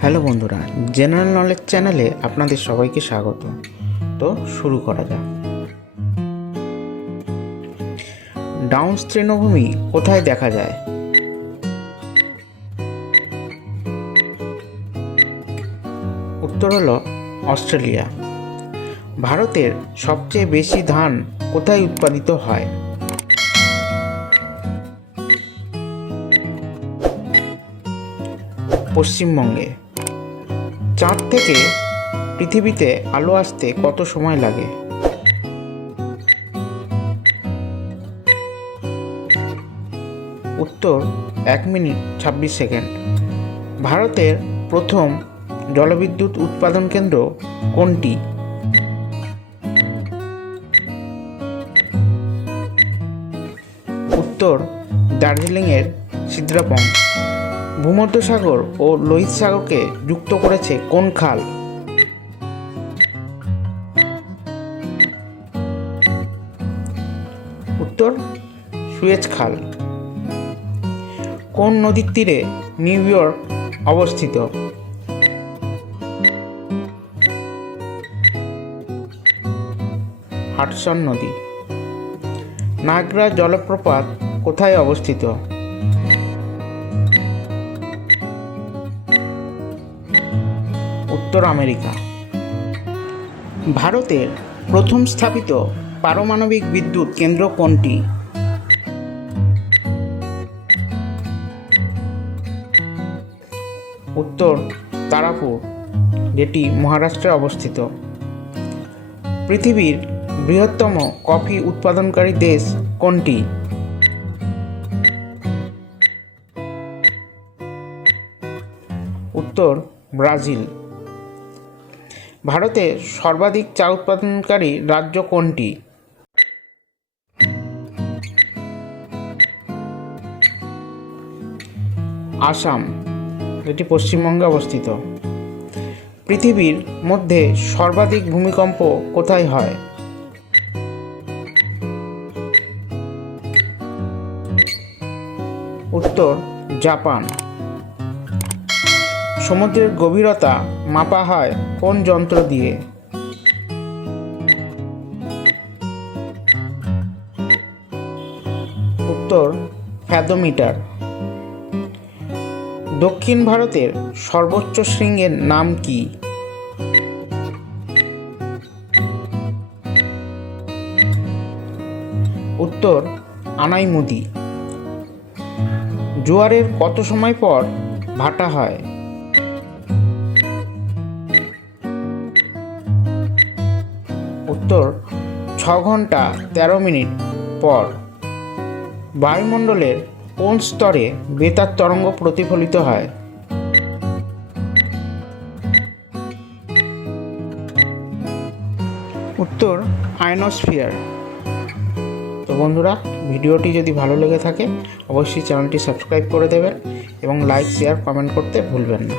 Hello বন্ধুরা general knowledge চ্যানেলে আপনাদের সবাইকে স্বাগত। তো শুরু করা যাক। ডাউন্স তৃণভূমি কোথায় দেখা যায়? উত্তর হলো অস্ট্রেলিয়া। ভারতের সবচেয়ে বেশি ধান কোথায় উৎপাদিত হয়? পশ্চিমবঙ্গে। চাঁদ থেকে পৃথিবীতে আলো আসতে কত সময় লাগে? উত্তর, এক মিনিট ছাব্বিশ সেকেন্ড। ভারতের প্রথম জলবিদ্যুৎ উৎপাদন কেন্দ্র কোনটি? উত্তর, দার্জিলিংয়ের সিদ্রাপং ভূমধ্যসাগর ও লোহিত সাগরকে যুক্ত করেছে কোন খাল? উত্তর, সুয়েজ খাল। কোন নদীর তীরে নিউ ইয়র্ক অবস্থিত? হাটসন নদী। নাগরা জলপ্রপাত কোথায় অবস্থিত? উত্তর আমেরিকা। ভারতের প্রথম স্থাপিত পারমাণবিক বিদ্যুৎ কেন্দ্র কোনটি? উত্তর তারাপুর, যেটি মহারাষ্ট্রে অবস্থিত। পৃথিবীর বৃহত্তম কফি উৎপাদনকারী দেশ কোনটি? উত্তর ব্রাজিল। ভারতে সর্বাধিক চা উৎপাদনকারী রাজ্য কোনটি? আসাম এটি পশ্চিমবঙ্গে অবস্থিত। পৃথিবীর মধ্যে সর্বাধিক ভূমিকম্প কোথায় হয়? উত্তর, জাপান। সমুদ্রের গভীরতা মাপা হয় কোন যন্ত্র দিয়ে? উত্তর, ফ্যাদোমিটার। দক্ষিণ ভারতের সর্বোচ্চ শৃঙ্গের নাম কি? উত্তর, আনাইমুদি। জোয়ারের কত সময় পর ভাটা হয়? উত্তর, ছ ঘণ্টা তেরো মিনিট পর। বায়ুমণ্ডলের কোন স্তরে বেতার তরঙ্গ প্রতিফলিত হয়? উত্তর আয়নোস্ফিয়ার তো বন্ধুরা, ভিডিওটি যদি ভালো লেগে থাকে, অবশ্যই চ্যানেলটি সাবস্ক্রাইব করে দেবেন এবং লাইক, শেয়ার, কমেন্ট করতে ভুলবেন না।